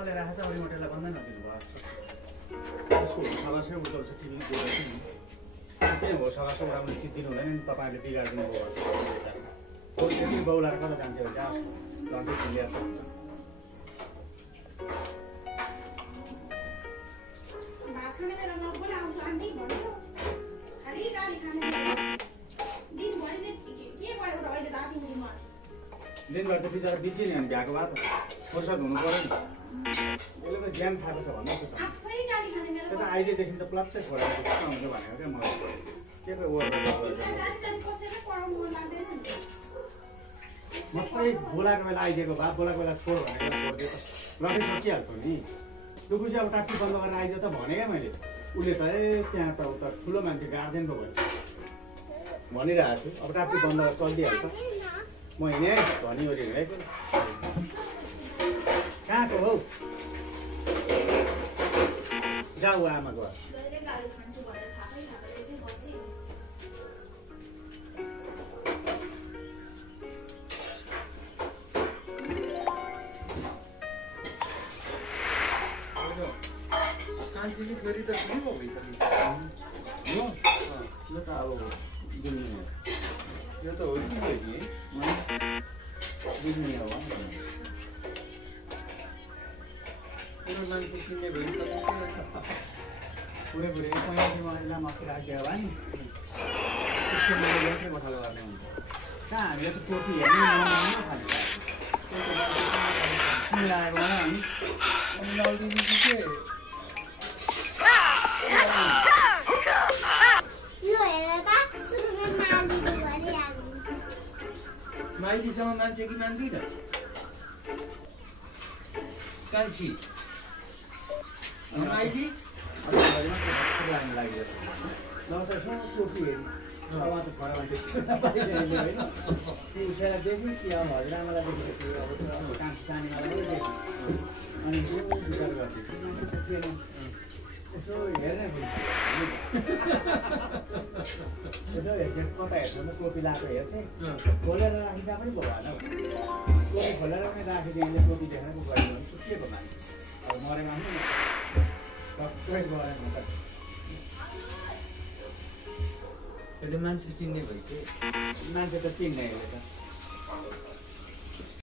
कसले राखेछ अरू मोटेलाई भन्दै नदिनु भयो यसको सभासै उठाउँछ टिभी गएर नि के हो सभासै उठाउनु चित्तिनु हुँदैन नि तपाईँले बिगारिदिनु भयो त्यति बौलाएर कता जान्छ भने लन्डन ल्याएर सक्छ दिनभर त बिचरा बिची नि अनि भ्याएको भए त फुर्सद हुनु पऱ्यो नि यसले त ज्यान खाएको छ भन्नु त त्यो त आइदिएदेखि त प्लत्तै छोडेर हुन्छ भनेको क्या म के पो मात्रै बोलाएको बेला आइदिएको भए बोलाएको बेला छोड भनेर छोडिदियो त लटै सकिहाल्थ्यो नि दुखु चाहिँ अब टाप्टी बन्द गरेर आइज त भने क्या मैले उसले त त्यहाँ त उता ठुलो मान्छे गार्जेन पो भयो भनिरहेको छु अब टाप्टी बन्द गरेर चलिदिइहाल्छ म हिँडेँ भनिवरि हिँडेको कहाँको हौ जाऊ आमा घर कान्छीले छोरी त ठुलो भइसक्यो यो त अब यो त हो कि बुझ्ने हो पुरो मान्छे किन्ने भइसक्यो पुरै महिलामा अस्ति राखिदियो होला नि त्यसको मैले यसै बठालो गर्ने हुन्छ कहाँ हामीले त टोपी हेर्ने मिलाएको अनि लाउदिनु के माइतीसँग मान्छे कि मान्छे कान्छी माइती टोपी हेर्ने अब त घर मान्छे होइन त्यो उसैलाई देख्ने कि अब हजुरआमालाई देखेको थियो अब कान्छी सानीलाई देखेँ अनि विचार गर्थेँ थिएन यसो हेर्ने यसो हेर्ने कता हेर्नु त टोपी लगाएको हेर्थेँ खोलेर राखिँदा पनि भयो भएन टोपी खोलेर पनि राखिदिएँ यसले टोपी देखेर पो गऱ्यो भने सुकिएको मान्छे अब मरेमा पनि सबै गएर मान्छे चिन्ने भइसक्यो मान्छे त चिन्ने अहिले त